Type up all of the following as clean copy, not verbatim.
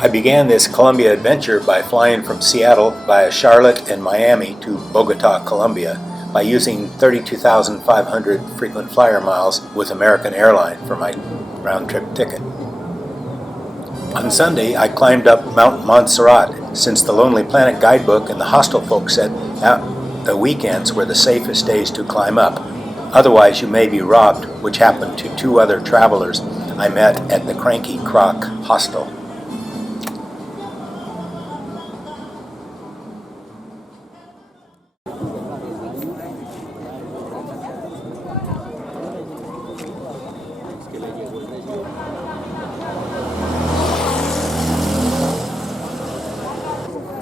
I began this Colombia adventure by flying from Seattle via Charlotte and Miami to Bogota, Colombia by using 32,500 frequent flyer miles with American Airlines for my round-trip ticket. On Sunday, I climbed up Mount Monserrate, since the Lonely Planet guidebook and the hostel folks said that the weekends were the safest days to climb up. Otherwise, you may be robbed, which happened to two other travelers I met at the Cranky Croc Hostel.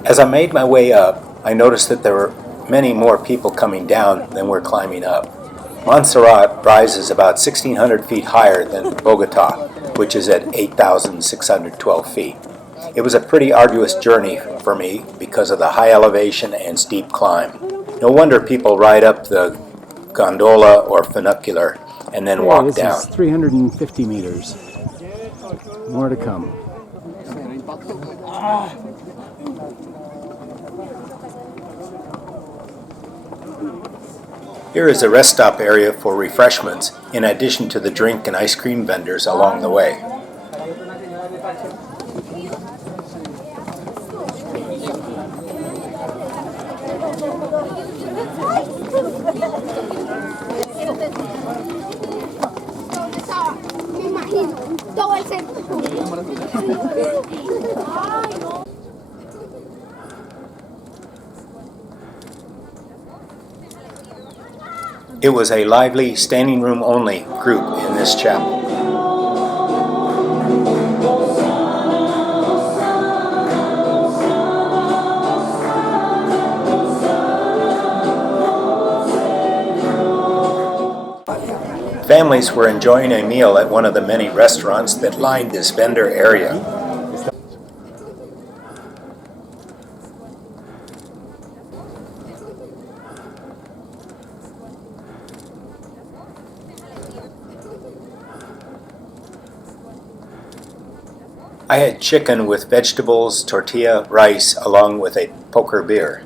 As I made my way up, I noticed that there were many more people coming down than were climbing up. Montserrat rises about 1,600 feet higher than Bogota, which is at 8,612 feet. It was a pretty arduous journey for me because of the high elevation and steep climb. No wonder people ride up the gondola or funicular and then walk down. This is 350 meters. More to come. Here is a rest stop area for refreshments, in addition to the drink and ice cream vendors along the way. It was a lively, standing room only group in this chapel. Families were enjoying a meal at one of the many restaurants that lined this vendor area. I had chicken with vegetables, tortilla, rice, along with a poker beer.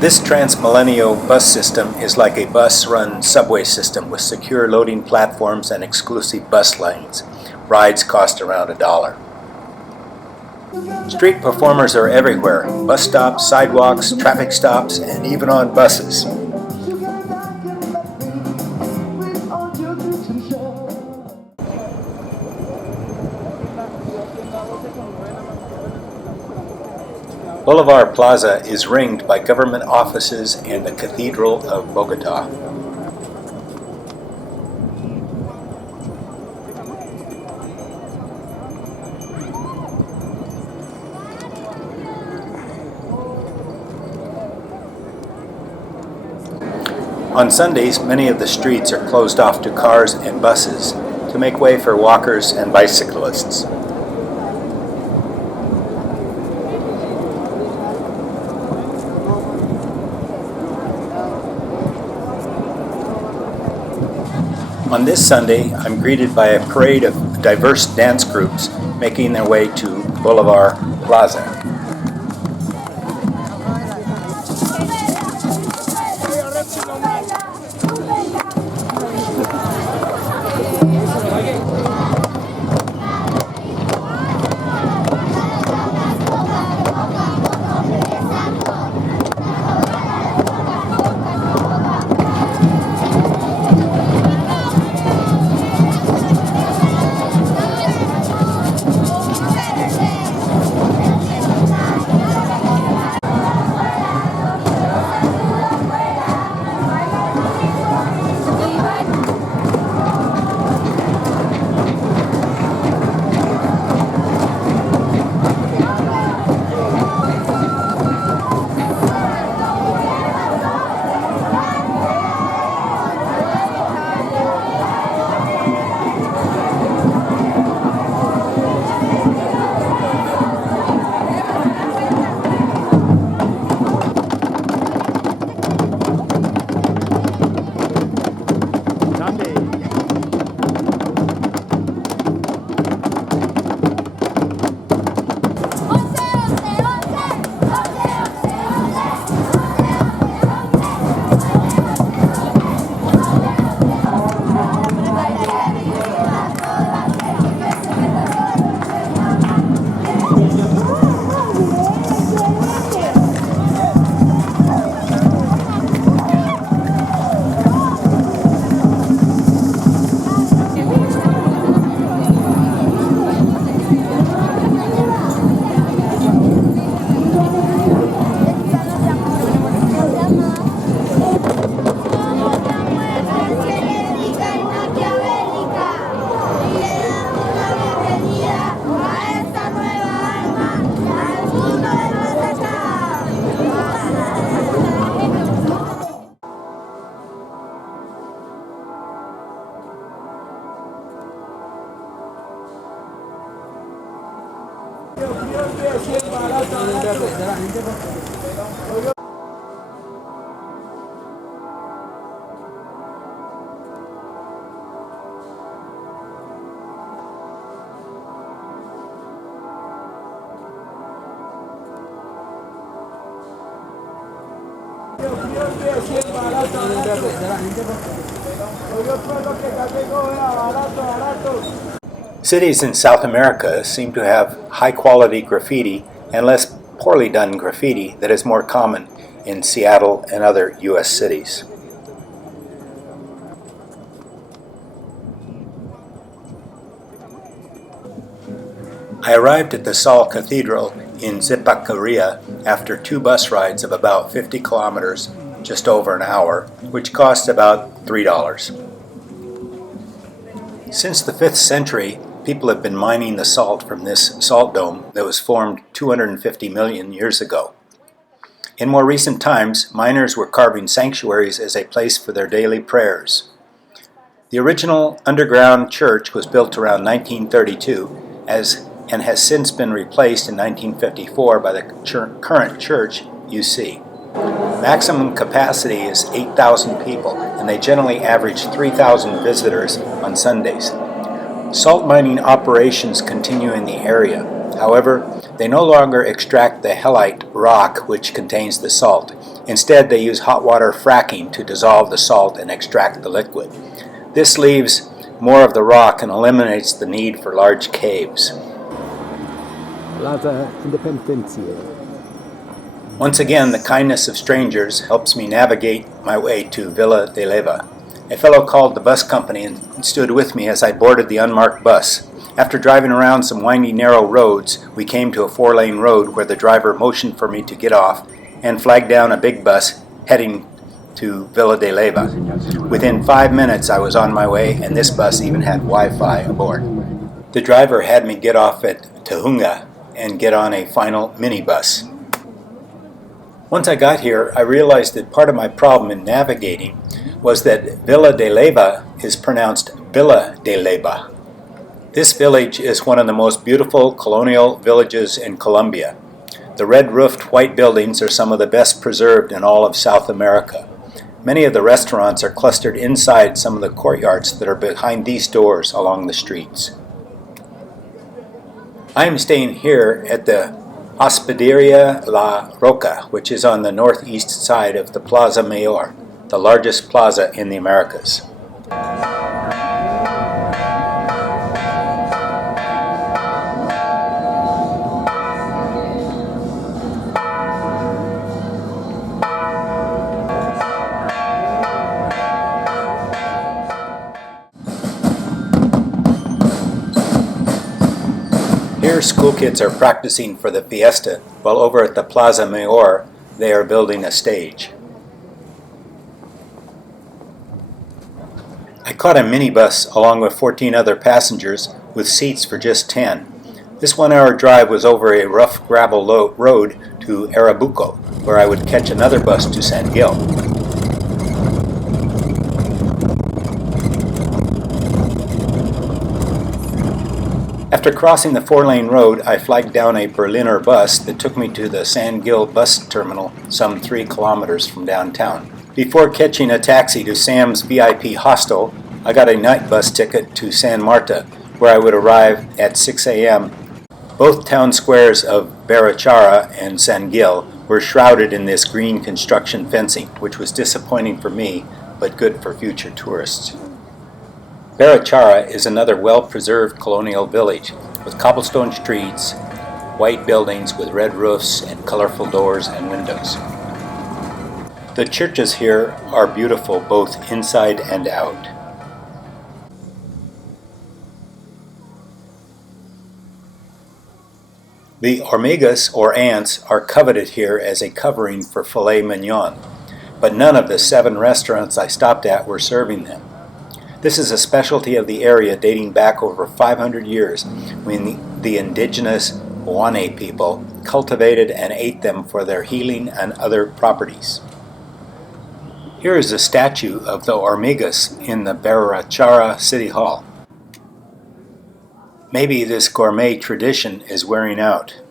This Trans-Millennial Bus System is like a bus-run subway system with secure loading platforms and exclusive bus lanes. Rides cost around $1. Street performers are everywhere: bus stops, sidewalks, traffic stops, and even on buses. Boulevard Plaza is ringed by government offices and the Cathedral of Bogota. On Sundays, many of the streets are closed off to cars and buses to make way for walkers and bicyclists. On this Sunday, I'm greeted by a parade of diverse dance groups making their way to Boulevard Plaza. Cities in South America seem to have high-quality graffiti and less poorly done graffiti that is more common in Seattle and other U.S. cities. I arrived at the Sal Cathedral in Zipaquira after 2 bus rides of about 50 kilometers, just over an hour, which cost about $3. Since the 5th century, people have been mining the salt from this salt dome that was formed 250 million years ago. In more recent times, miners were carving sanctuaries as a place for their daily prayers. The original underground church was built around 1932 and has since been replaced in 1954 by the current church you see. Maximum capacity is 8,000 people, and they generally average 3,000 visitors on Sundays. Salt mining operations continue in the area. However, they no longer extract the halite rock which contains the salt. Instead, they use hot water fracking to dissolve the salt and extract the liquid. This leaves more of the rock and eliminates the need for large caves. Plaza Independencia. Once again, the kindness of strangers helps me navigate my way to Villa de Leyva. A fellow called the bus company and stood with me as I boarded the unmarked bus. After driving around some windy, narrow roads, we came to a 4-lane road where the driver motioned for me to get off and flagged down a big bus heading to Villa de Leyva. Within 5 minutes I was on my way, and this bus even had Wi-Fi aboard. The driver had me get off at Tahunga and get on a final minibus. Once I got here, I realized that part of my problem in navigating was that Villa de Leyva is pronounced Villa de Leyva. This village is one of the most beautiful colonial villages in Colombia. The red-roofed white buildings are some of the best preserved in all of South America. Many of the restaurants are clustered inside some of the courtyards that are behind these doors along the streets. I am staying here at the Hospederia La Roca, which is on the northeast side of the Plaza Major, the largest plaza in the Americas. Here, school kids are practicing for the fiesta, while over at the Plaza Major, they are building a stage. I caught a minibus along with 14 other passengers with seats for just 10. This 1-hour drive was over a rough gravel road to Arabuco, where I would catch another bus to San Gil. After crossing the 4-lane road, I flagged down a Berliner bus that took me to the San Gil bus terminal some 3 kilometers from downtown. Before catching a taxi to Sam's VIP hostel, I got a night bus ticket to Santa Marta, where I would arrive at 6 a.m. Both town squares of Barichara and San Gil were shrouded in this green construction fencing, which was disappointing for me, but good for future tourists. Barichara is another well-preserved colonial village with cobblestone streets, white buildings with red roofs and colorful doors and windows. The churches here are beautiful both inside and out. The hormigas, or ants, are coveted here as a covering for filet mignon, but none of the 7 restaurants I stopped at were serving them. This is a specialty of the area dating back over 500 years when the indigenous Guane people cultivated and ate them for their healing and other properties. Here is a statue of the hormigas in the Barichara City Hall. Maybe this gourmet tradition is wearing out.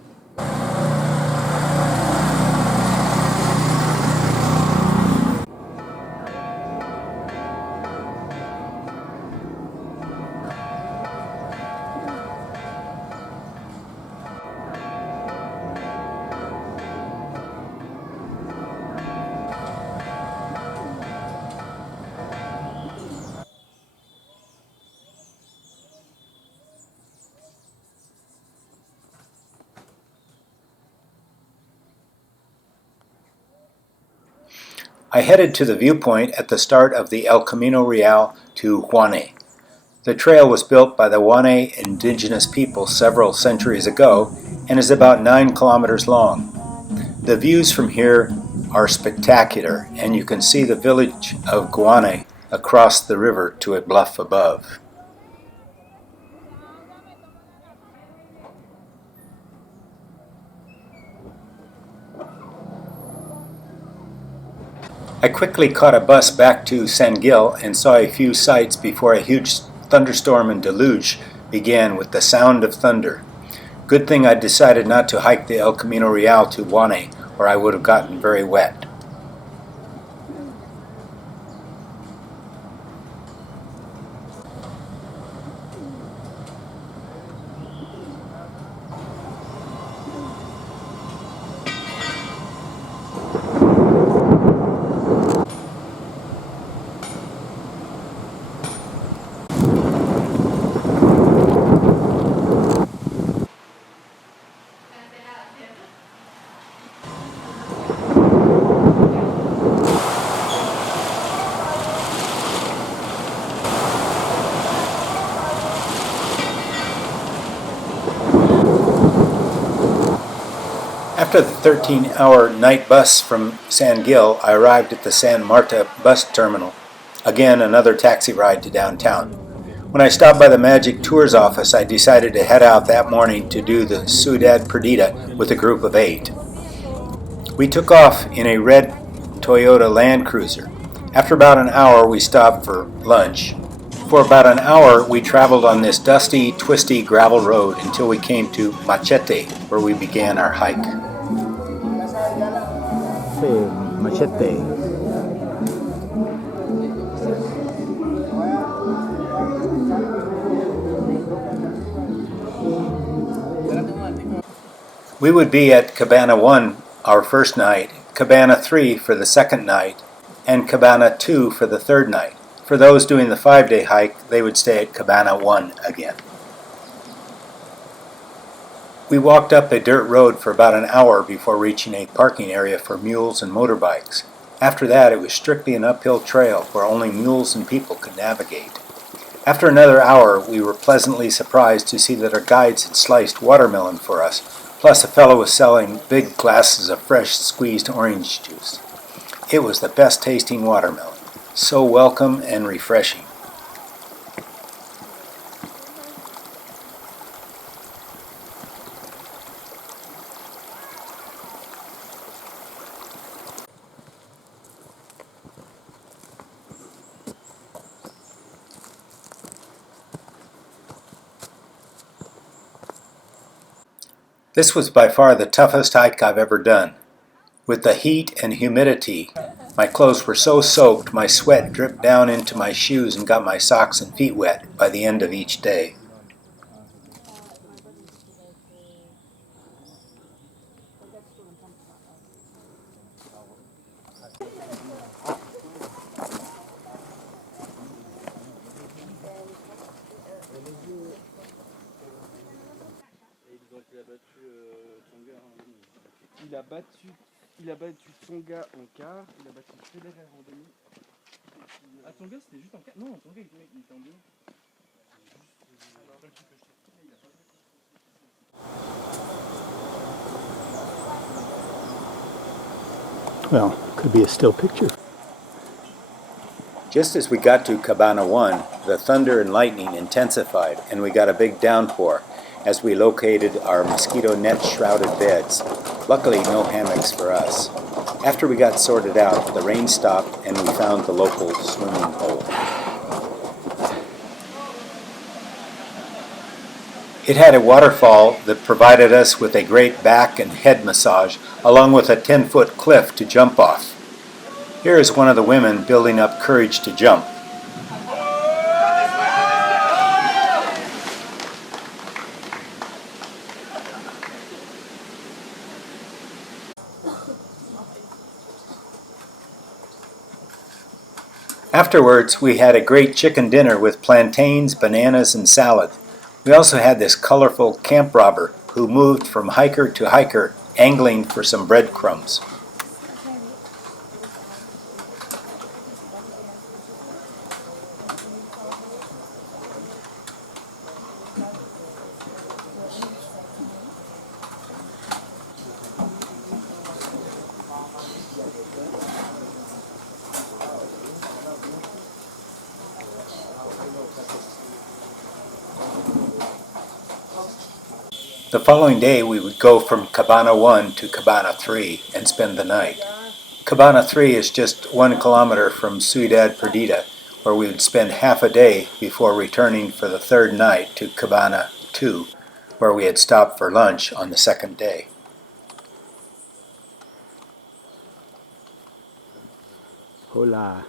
I headed to the viewpoint at the start of the El Camino Real to Huane. The trail was built by the Huane indigenous people several centuries ago and is about 9 kilometers long. The views from here are spectacular, and you can see the village of Huane across the river to a bluff above. I quickly caught a bus back to San Gil and saw a few sights before a huge thunderstorm and deluge began with the sound of thunder. Good thing I decided not to hike the El Camino Real to Huane, or I would have gotten very wet. After the 13-hour night bus from San Gil, I arrived at the Santa Marta bus terminal. Again, another taxi ride to downtown. When I stopped by the Magic Tours office, I decided to head out that morning to do the Ciudad Perdida with a group of 8. We took off in a red Toyota Land Cruiser. After about an hour, we stopped for lunch. For about an hour, we traveled on this dusty, twisty gravel road until we came to Machete, where we began our hike. Machete. We would be at Cabana 1 our first night, Cabana 3 for the second night, and Cabana 2 for the third night. For those doing the 5-day hike, they would stay at Cabana 1 again. We walked up a dirt road for about an hour before reaching a parking area for mules and motorbikes. After that, it was strictly an uphill trail where only mules and people could navigate. After another hour, we were pleasantly surprised to see that our guides had sliced watermelon for us, plus a fellow was selling big glasses of fresh squeezed orange juice. It was the best tasting watermelon, so welcome and refreshing. This was by far the toughest hike I've ever done. With the heat and humidity, my clothes were so soaked my sweat dripped down into my shoes and got my socks and feet wet by the end of each day. Il a battu Tonga en quart, il a battu Federer en demi. Ah, Tonga c'était juste en quart? Non, Tonga il était en demi. Well, could be a still picture. Just as we got to Cabana 1, the thunder and lightning intensified and we got a big downpour as we located our mosquito net shrouded beds. Luckily, no hammocks for us. After we got sorted out, the rain stopped and we found the local swimming hole. It had a waterfall that provided us with a great back and head massage, along with a 10-foot cliff to jump off. Here is one of the women building up courage to jump. Afterwards, we had a great chicken dinner with plantains, bananas, and salad. We also had this colorful camp robber who moved from hiker to hiker, angling for some breadcrumbs. The following day we would go from Cabana 1 to Cabana 3 and spend the night. Cabana 3 is just 1 kilometer from Ciudad Perdida, where we would spend half a day before returning for the third night to Cabana 2, where we had stopped for lunch on the second day. Hola.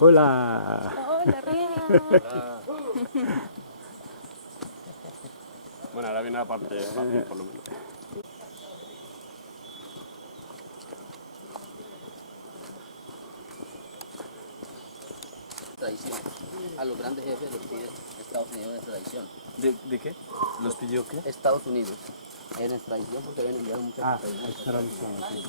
Hola. Bueno, ahora viene la parte fácil, por lo menos. Tradición. A los grandes jefes los pide Estados Unidos en tradición. ¿De qué? ¿Los pidió qué? Estados Unidos. En tradición porque habían enviado muchas Es tradición, sí.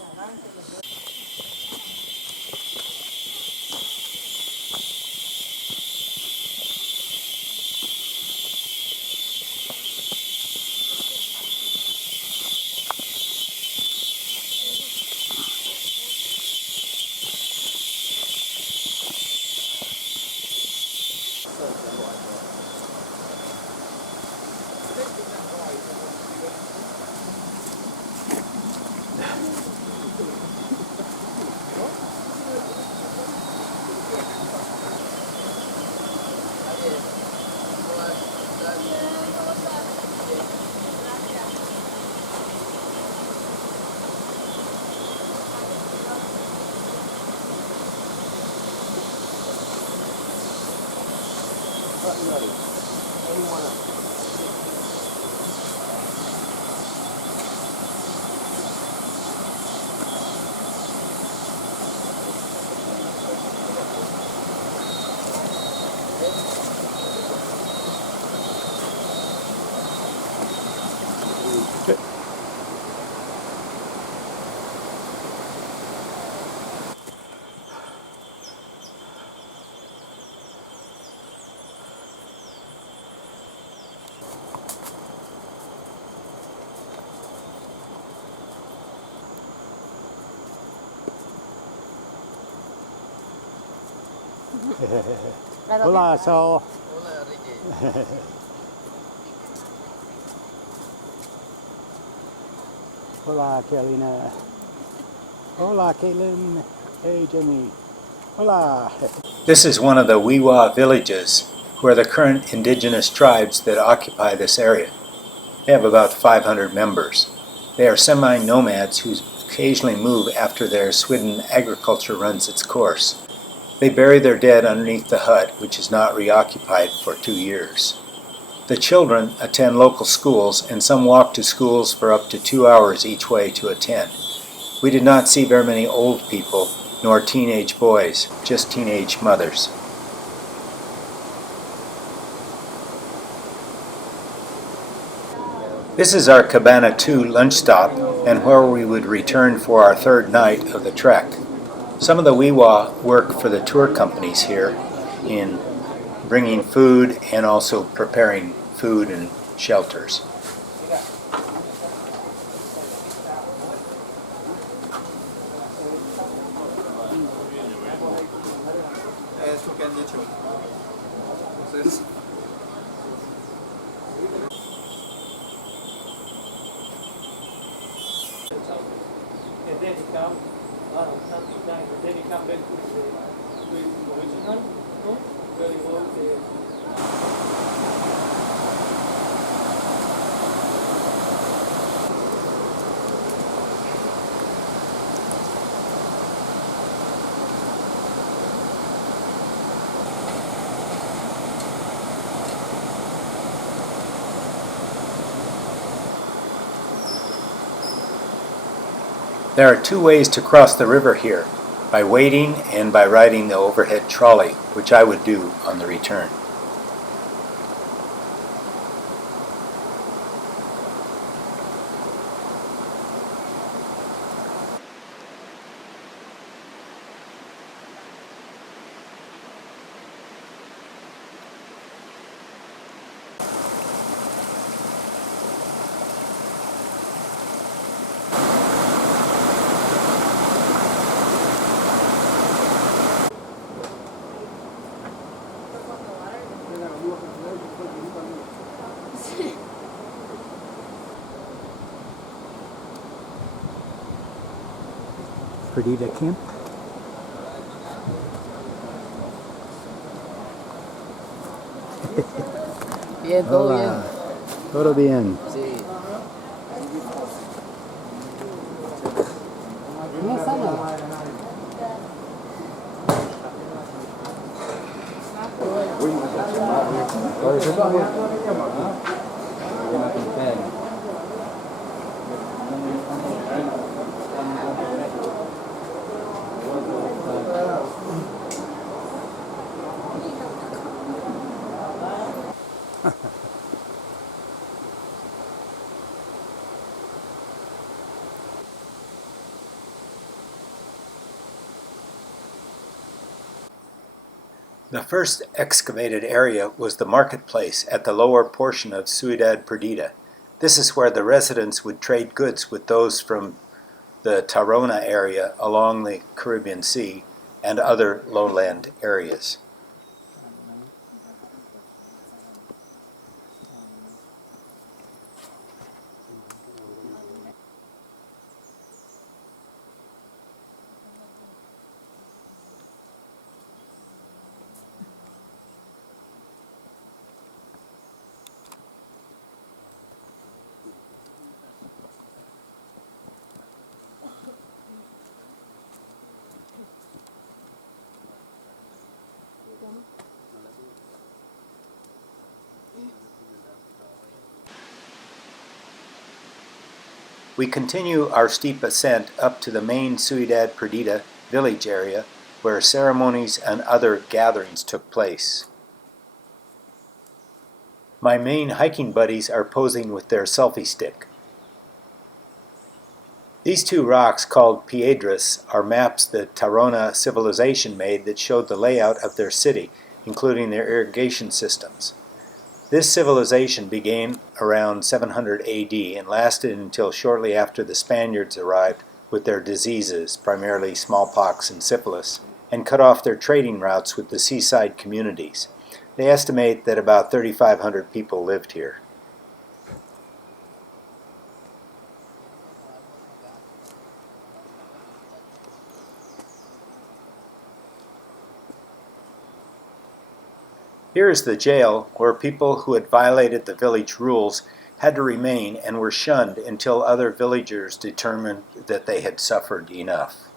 Hola, Sal. Hola, Ricky. Hola, Carolina. Hola, Caitlin. Hey, Jimmy. Hola. This is one of the Weewa Villages, who are the current indigenous tribes that occupy this area. They have about 500 members. They are semi-nomads who occasionally move after their Sweden agriculture runs its course. They bury their dead underneath the hut, which is not reoccupied for 2 years. The children attend local schools, and some walk to schools for up to 2 hours each way to attend. We did not see very many old people, nor teenage boys, just teenage mothers. This is our Cabana 2 lunch stop, and where we would return for our third night of the trek. Some of the Weewa work for the tour companies here in bringing food and also preparing food and shelters. Eso que han dicho. Entonces, and then it comes something time, and then it comes back to the original, no? Where it was There are 2 ways to cross the river here, by wading and by riding the overhead trolley, which I would do on the return. Perdita camp. Bien, todo bien. Hola. Todo bien. Sí. The first excavated area was the marketplace at the lower portion of Ciudad Perdida. This is where the residents would trade goods with those from the Tayrona area along the Caribbean Sea and other lowland areas. We continue our steep ascent up to the main Ciudad Perdida village area where ceremonies and other gatherings took place. My main hiking buddies are posing with their selfie stick. These two rocks, called piedras, are maps that Tayrona civilization made that showed the layout of their city, including their irrigation systems. This civilization began around 700 AD and lasted until shortly after the Spaniards arrived with their diseases, primarily smallpox and syphilis, and cut off their trading routes with the seaside communities. They estimate that about 3,500 people lived here. Here is the jail where people who had violated the village rules had to remain and were shunned until other villagers determined that they had suffered enough.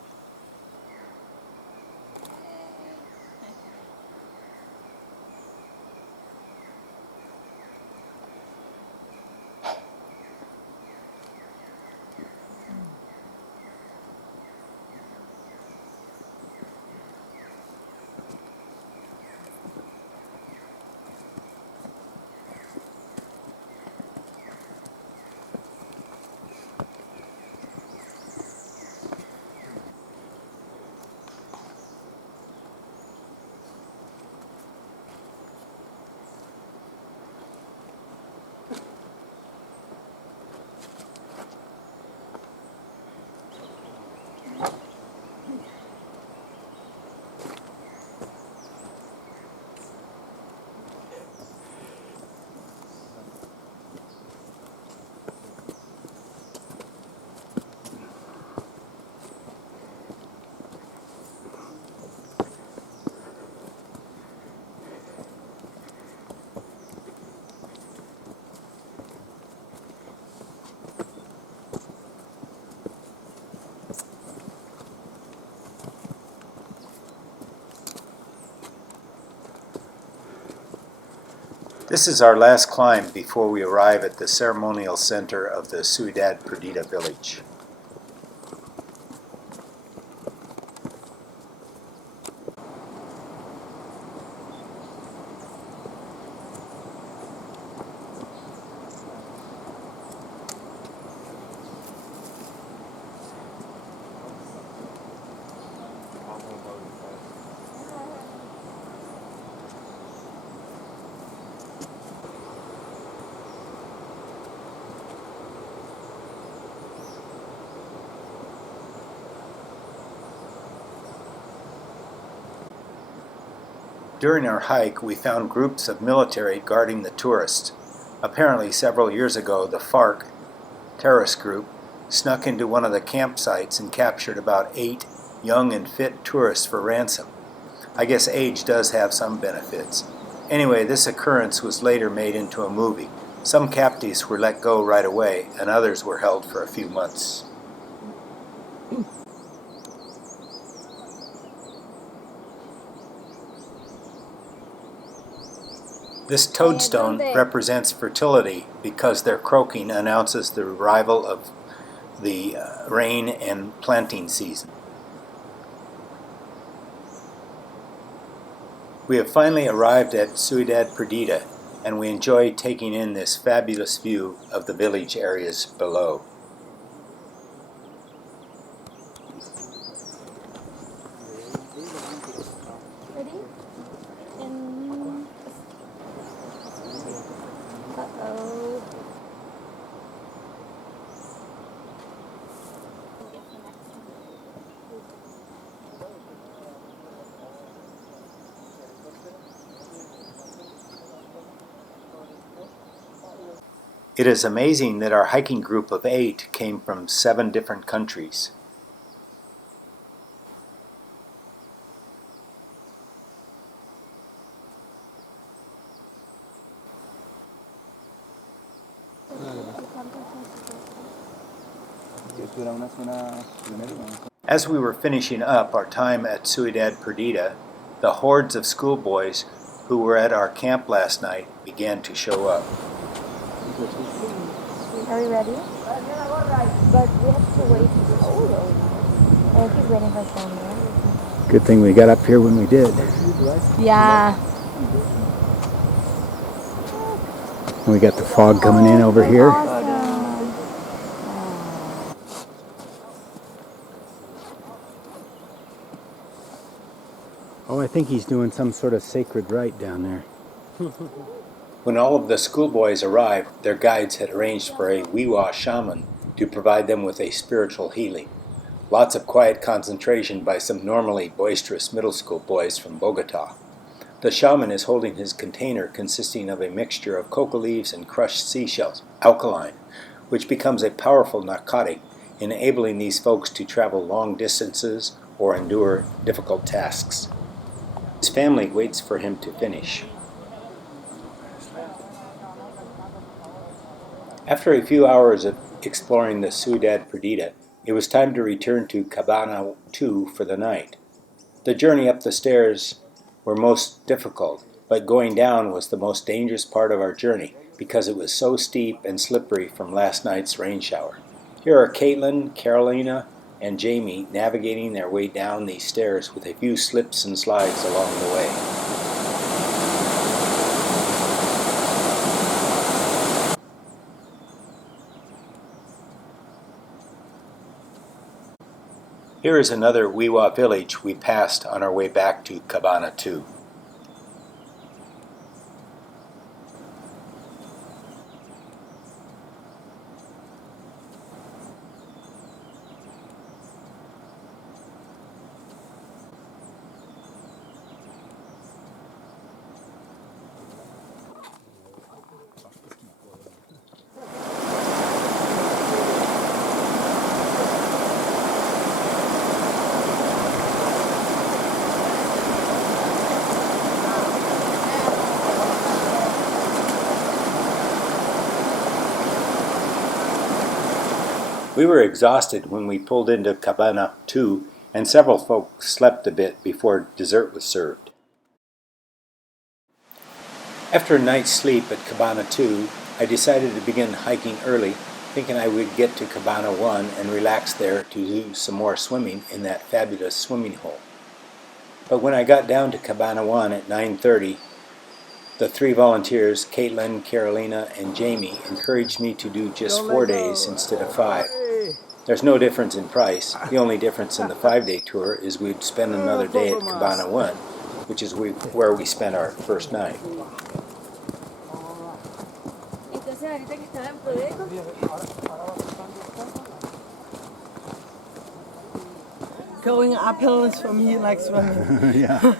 This is our last climb before we arrive at the ceremonial center of the Ciudad Perdida village. During our hike, we found groups of military guarding the tourists. Apparently, several years ago, the FARC terrorist group snuck into one of the campsites and captured about 8 young and fit tourists for ransom. I guess age does have some benefits. Anyway, this occurrence was later made into a movie. Some captives were let go right away, and others were held for a few months. This toadstone represents fertility because their croaking announces the arrival of the rain and planting season. We have finally arrived at Ciudad Perdida, and we enjoy taking in this fabulous view of the village areas below. Ready? And uh-oh. It is amazing that our hiking group of 8 came from 7 different countries. As we were finishing up our time at Ciudad Perdida, the hordes of schoolboys who were at our camp last night began to show up. Are we ready? But we have to wait. Oh, he's waiting for someone. Good thing we got up here when we did. Yeah. We got the fog coming in over here. Awesome. Oh, I think he's doing some sort of sacred rite down there. When all of the schoolboys arrived, their guides had arranged for a Weewa shaman to provide them with a spiritual healing. Lots of quiet concentration by some normally boisterous middle school boys from Bogota. The shaman is holding his container consisting of a mixture of coca leaves and crushed seashells, alkaline, which becomes a powerful narcotic, enabling these folks to travel long distances or endure difficult tasks. His family waits for him to finish. After a few hours of exploring the Ciudad Perdida, it was time to return to Cabana 2 for the night. The journey up the stairs were most difficult, but going down was the most dangerous part of our journey because it was so steep and slippery from last night's rain shower. Here are Caitlin, Carolina, and Jamie navigating their way down these stairs with a few slips and slides along the way. Here is another Weewa village we passed on our way back to Cabana 2. We were exhausted when we pulled into Cabana 2, and several folks slept a bit before dessert was served. After a night's sleep at Cabana 2, I decided to begin hiking early, thinking I would get to Cabana 1 and relax there to do some more swimming in that fabulous swimming hole. But when I got down to Cabana 1 at 9:30, the 3 volunteers, Caitlin, Carolina, and Jamie, encouraged me to do just 4 days instead of 5. There's no difference in price. The only difference in the 5-day tour is we'd spend another day at Cabana 1, which is where we spent our first night. Going uphill is for me like swimming. Yeah.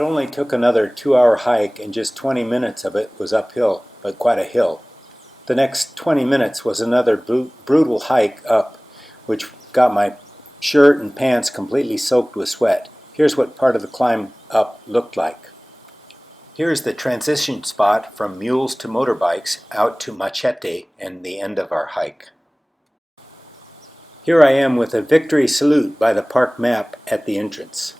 only took another 2-hour hike, and just 20 minutes of it was uphill, but quite a hill. The next 20 minutes was another brutal hike up, which got my shirt and pants completely soaked with sweat. Here's what part of the climb up looked like. Here's the transition spot from mules to motorbikes out to Machete and the end of our hike. Here I am with a victory salute by the park map at the entrance.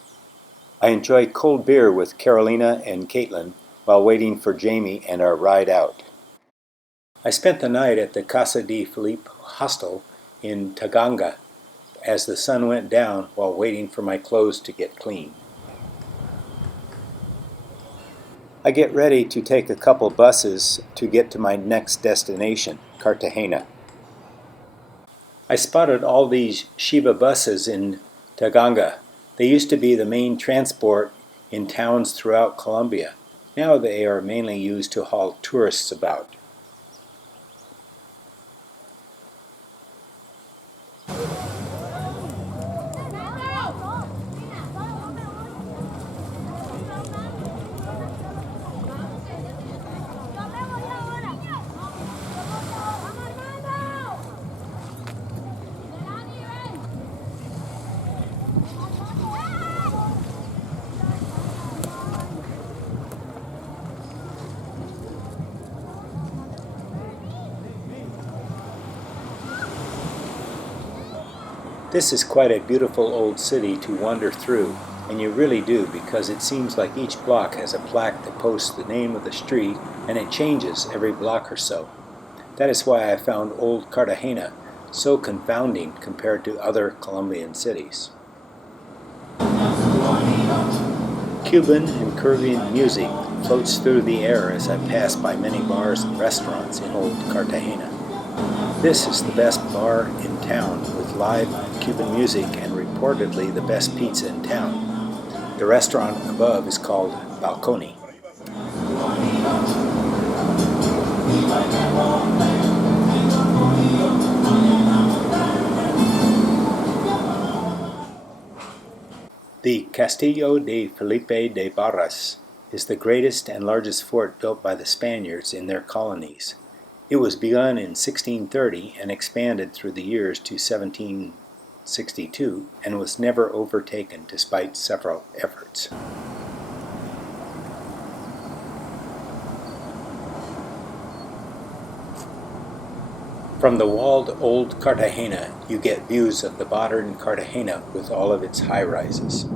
I enjoyed cold beer with Carolina and Caitlin while waiting for Jamie and our ride out. I spent the night at the Casa de Felipe Hostel in Taganga as the sun went down while waiting for my clothes to get clean. I get ready to take a couple buses to get to my next destination, Cartagena. I spotted all these Shiva buses in Taganga. They used to be the main transport in towns throughout Colombia. Now they are mainly used to haul tourists about. This is quite a beautiful old city to wander through, and you really do, because it seems like each block has a plaque that posts the name of the street, and it changes every block or so. That is why I found old Cartagena so confounding compared to other Colombian cities. Cuban and Caribbean music floats through the air as I pass by many bars and restaurants in old Cartagena. This is the best bar in town with live Cuban music and reportedly the best pizza in town. The restaurant above is called Balcony. The Castillo de Felipe de Barras is the greatest and largest fort built by the Spaniards in their colonies. It was begun in 1630 and expanded through the years to 1762 and was never overtaken despite several efforts. From the walled old Cartagena, you get views of the modern Cartagena with all of its high-rises.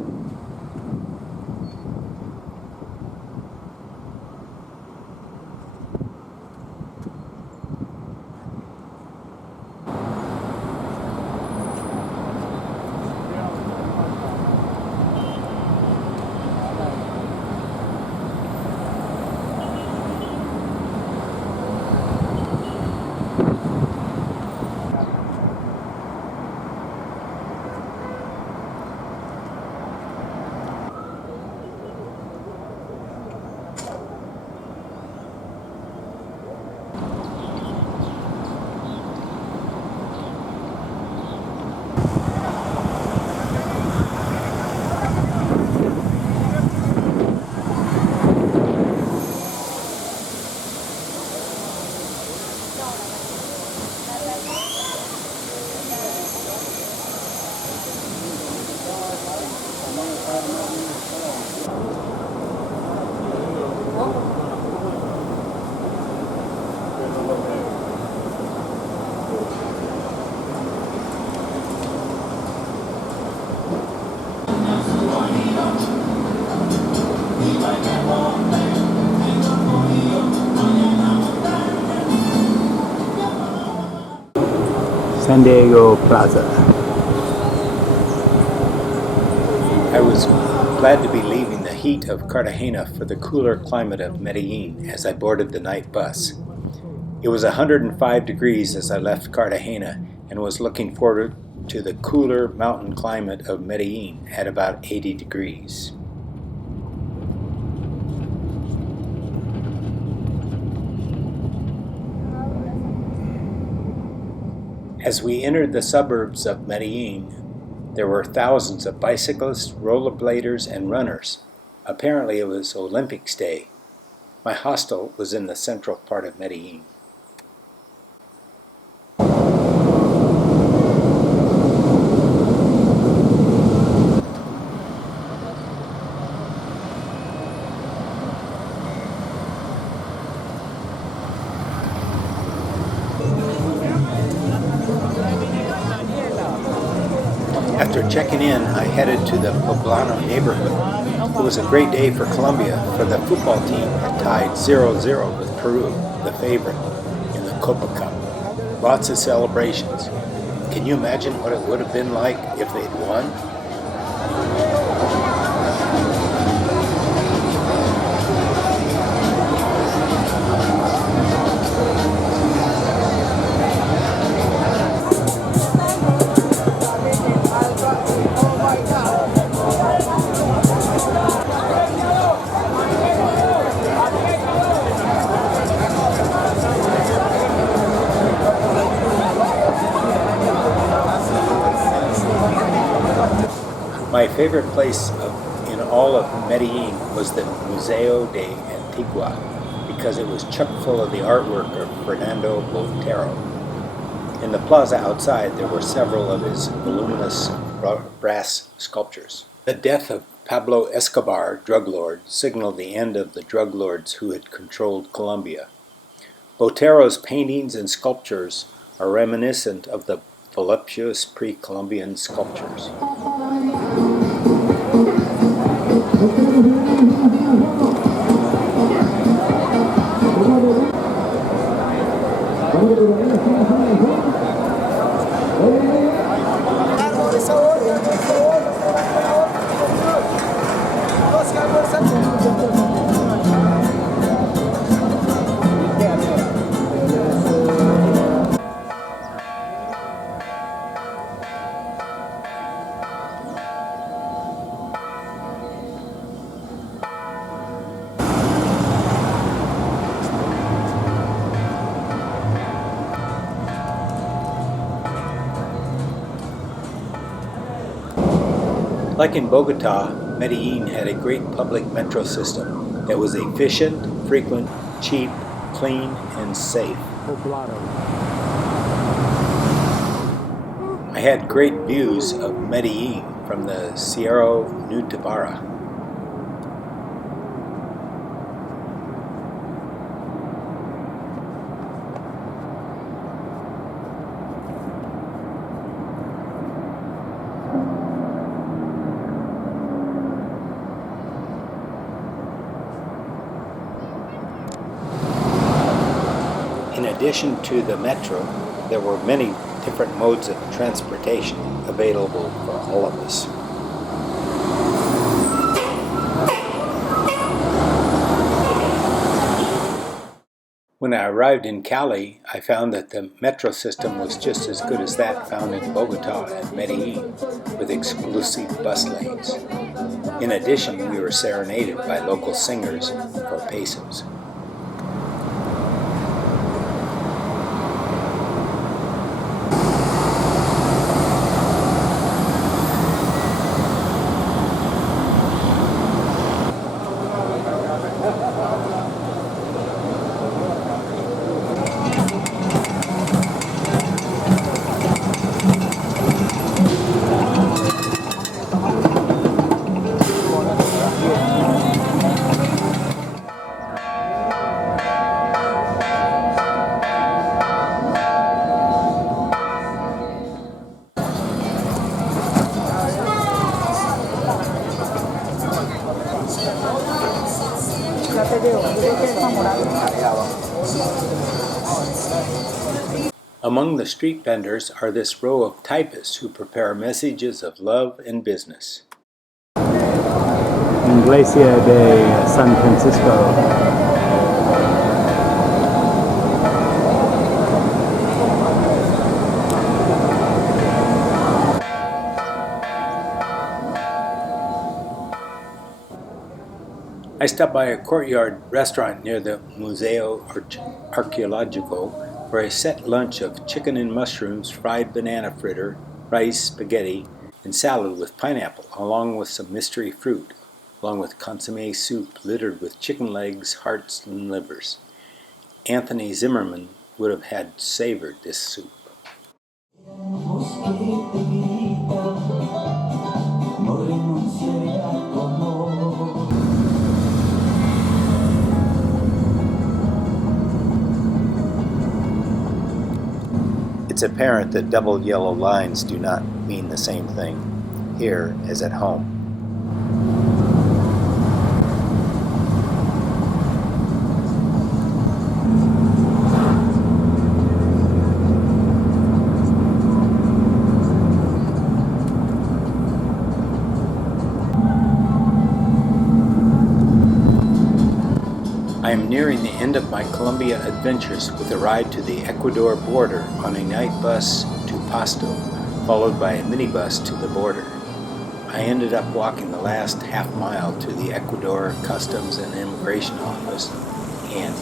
San Diego Plaza. I was glad to be leaving the heat of Cartagena for the cooler climate of Medellin as I boarded the night bus. It was 105 degrees as I left Cartagena and was looking forward to the cooler mountain climate of Medellin at about 80 degrees. As we entered the suburbs of Medellin, there were thousands of bicyclists, rollerbladers, and runners. Apparently it was Olympics Day. My hostel was in the central part of Medellin. After checking in, I headed to the Poblano neighborhood. It was a great day for Colombia, for the football team had tied 0-0 with Peru, the favorite, in the Copa Cup. Lots of celebrations. Can you imagine what it would have been like if they'd won? My favorite place in all of Medellin was the Museo de Antigua because it was chock full of the artwork of Fernando Botero. In the plaza outside there were several of his voluminous brass sculptures. The death of Pablo Escobar, drug lord, signaled the end of the drug lords who had controlled Colombia. Botero's paintings and sculptures are reminiscent of the voluptuous pre-Columbian sculptures. Like in Bogota, Medellin had a great public metro system that was efficient, frequent, cheap, clean, and safe. I had great views of Medellin from the Cerro Nutibara. In addition to the metro, there were many different modes of transportation available for all of us. When I arrived in Cali, I found that the metro system was just as good as that found in Bogota and Medellin, with exclusive bus lanes. In addition, we were serenaded by local singers for pesos. Among the street vendors are this row of typists who prepare messages of love and business. Iglesia de San Francisco. I stopped by a courtyard restaurant near the Museo Arqueologico for a set lunch of chicken and mushrooms, fried banana fritter, rice, spaghetti, and salad with pineapple, along with some mystery fruit, along with consommé soup littered with chicken legs, hearts, and livers. Anthony Zimmerman would have had savored this soup. It's apparent that double yellow lines do not mean the same thing here as at home. I am nearing the end of my Colombia adventures with a ride to the Ecuador border on a night bus to Pasto, followed by a minibus to the border. I ended up walking the last half mile to the Ecuador Customs and Immigration Office and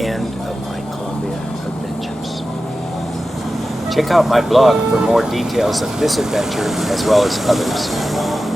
end of my Colombia adventures. Check out my blog for more details of this adventure as well as others.